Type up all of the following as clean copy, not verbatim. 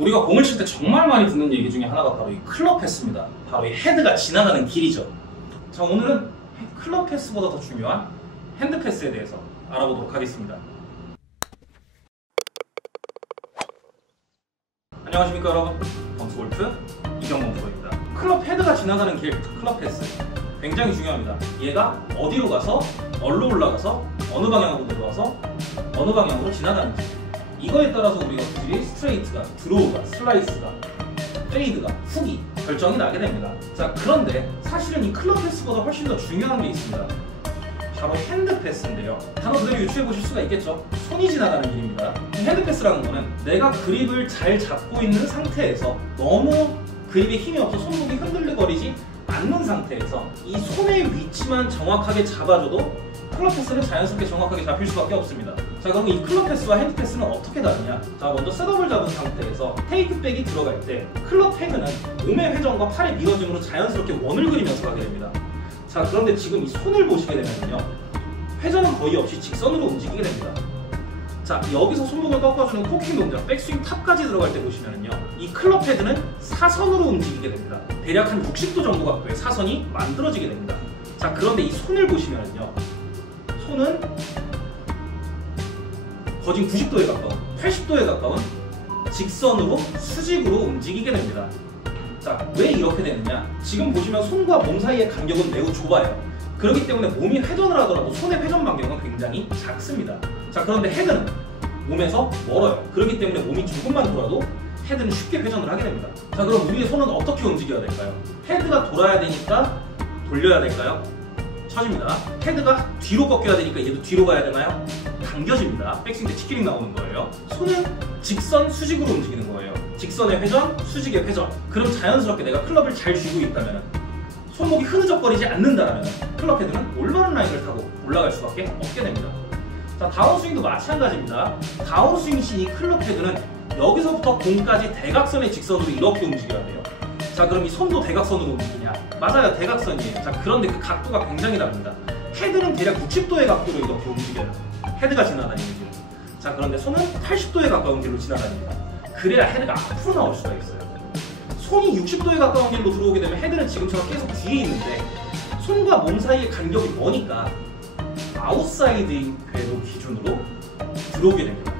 우리가 공을 칠 때 정말 많이 듣는 얘기 중에 하나가 바로 이 클럽 패스입니다. 바로 이 헤드가 지나가는 길이죠. 자, 오늘은 클럽 패스보다 더 중요한 핸드 패스에 대해서 알아보도록 하겠습니다. 안녕하십니까 여러분, 범스골프 이경범 프로입니다. 클럽 헤드가 지나가는 길, 클럽 패스 굉장히 중요합니다. 얘가 어디로 가서, 어디로 올라가서, 어느 방향으로 내려와서 어느 방향으로 지나가는지, 이거에 따라서 우리가 굳이 스트레이트가, 드로우가, 슬라이스가, 페이드가, 훅이 결정이 나게 됩니다. 자, 그런데 사실은 이 클럽 패스보다 훨씬 더 중요한 게 있습니다. 바로 핸드 패스인데요. 단어 그대로 유추해 보실 수가 있겠죠. 손이 지나가는 길입니다. 이 핸드 패스라는 거는 내가 그립을 잘 잡고 있는 상태에서 너무 그립에 힘이 없어 손목이 흔들거리지 않는 상태에서 이 손의 위치만 정확하게 잡아줘도 클럽 패스는 자연스럽게 정확하게 잡힐 수밖에 없습니다. 자, 그럼 이 클럽 패스와 핸드 패스는 어떻게 다르냐? 자, 먼저 셋업을 잡은 상태에서 테이크백이 들어갈 때 클럽 헤드는 몸의 회전과 팔의 밀어짐으로 자연스럽게 원을 그리면서 가게 됩니다. 자, 그런데 지금 이 손을 보시게 되면요, 회전은 거의 없이 직선으로 움직이게 됩니다. 자, 여기서 손목을 꺾어주는 코킹 동작, 백스윙 탑까지 들어갈 때 보시면요, 이 클럽 헤드는 사선으로 움직이게 됩니다. 대략 한 60도 정도 각도의 사선이 만들어지게 됩니다. 자, 그런데 이 손을 보시면요, 손은 거진 90도에 가까운, 80도에 가까운 직선으로, 수직으로 움직이게 됩니다. 자, 왜 이렇게 되느냐? 지금 보시면 손과 몸 사이의 간격은 매우 좁아요. 그렇기 때문에 몸이 회전을 하더라도 손의 회전 반경은 굉장히 작습니다. 자, 그런데 헤드는 몸에서 멀어요. 그렇기 때문에 몸이 조금만 돌아도 헤드는 쉽게 회전을 하게 됩니다. 자, 그럼 우리의 손은 어떻게 움직여야 될까요? 헤드가 돌아야 되니까 돌려야 될까요? 쳐집니다. 헤드가 뒤로 꺾여야 되니까 얘도 뒤로 가야 되나요? 당겨집니다. 백스윙 때 치키링 나오는 거예요. 손은 직선, 수직으로 움직이는 거예요. 직선의 회전, 수직의 회전. 그럼 자연스럽게 내가 클럽을 잘 쥐고 있다면, 손목이 흐느적거리지 않는다면 클럽 헤드는 올바른 라인을 타고 올라갈 수밖에 없게 됩니다. 자, 다운스윙도 마찬가지입니다. 다운스윙 시 이 클럽 헤드는 여기서부터 공까지 대각선의 직선으로 이렇게 움직여야 돼요. 자, 그럼 이 손도 대각선으로 움직이냐? 맞아요, 대각선이에요. 자, 그런데 그 각도가 굉장히 다릅니다. 헤드는 대략 60도의 각도로 이렇게 움직여요. 헤드가 지나다니는 길. 자, 그런데 손은 80도에 가까운 길로 지나다닙니다. 그래야 헤드가 앞으로 나올 수가 있어요. 손이 60도에 가까운 길로 들어오게 되면 헤드는 지금처럼 계속 뒤에 있는데 손과 몸 사이의 간격이 머니까 아웃사이드인 궤도 기준으로 들어오게 됩니다.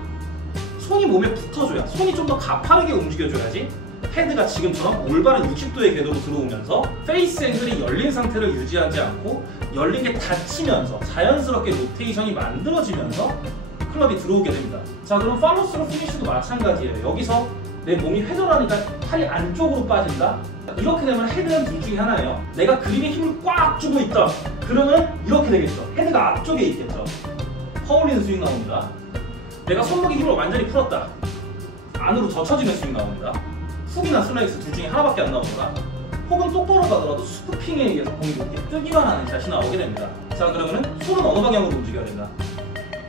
손이 몸에 붙어줘야, 손이 좀 더 가파르게 움직여줘야지 헤드가 지금처럼 올바른 60도의 궤도로 들어오면서 페이스 앵글이 열린 상태를 유지하지 않고 열린 게 닫히면서 자연스럽게 로테이션이 만들어지면서 클럽이 들어오게 됩니다. 자, 그럼 팔로스루 피니쉬도 마찬가지예요. 여기서 내 몸이 회전하니까 팔이 안쪽으로 빠진다? 이렇게 되면 헤드는 둘 중에 하나예요. 내가 그립에 힘을 꽉 주고 있다. 그러면 이렇게 되겠죠. 헤드가 앞쪽에 있겠죠. 퍼올리는 스윙 나옵니다. 내가 손목의 힘을 완전히 풀었다. 안으로 젖혀지는 스윙 나옵니다. 훅이나 슬라이스 둘 중에 하나밖에 안 나오거나, 혹은 똑바로 가더라도 스쿠핑에 의해서 공이 높게 뜨기만 하는 샷이 나오게 됩니다. 자, 그러면은 손은 어느 방향으로 움직여야 된다?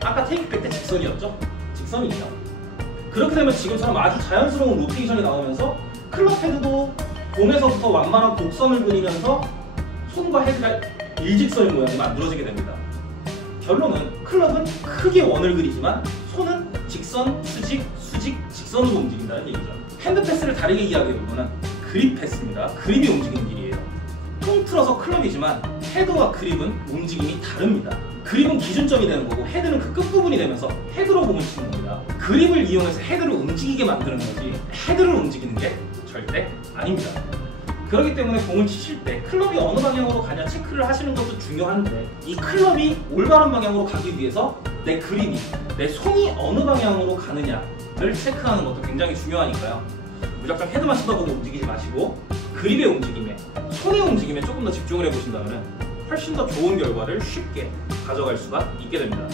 아까 테이크백 때 직선이었죠? 직선이죠. 그렇게 되면 지금처럼 아주 자연스러운 로테이션이 나오면서 클럽 헤드도 공에서부터 완만한 곡선을 그리면서 손과 헤드가 일직선의 모양이 만들어지게 됩니다. 결론은 클럽은 크게 원을 그리지만 손은 직선, 수직, 수직, 직선으로 움직인다는 얘기죠. 핸드 패스를 다르게 이야기해보면 그립 패스입니다. 그립이 움직이는 길이에요. 통틀어서 클럽이지만 헤드와 그립은 움직임이 다릅니다. 그립은 기준점이 되는 거고 헤드는 그 끝부분이 되면서 헤드로 공을 치는 겁니다. 그립을 이용해서 헤드를 움직이게 만드는 거지 헤드를 움직이는 게 절대 아닙니다. 그렇기 때문에 공을 치실 때 클럽이 어느 방향으로 가냐 체크를 하시는 것도 중요한데, 이 클럽이 올바른 방향으로 가기 위해서 내 그립이, 내 손이 어느 방향으로 가느냐를 체크하는 것도 굉장히 중요하니까요. 무작정 헤드만 쳐다보고 움직이지 마시고 그립의 움직임에, 손의 움직임에 조금 더 집중을 해보신다면 훨씬 더 좋은 결과를 쉽게 가져갈 수가 있게 됩니다.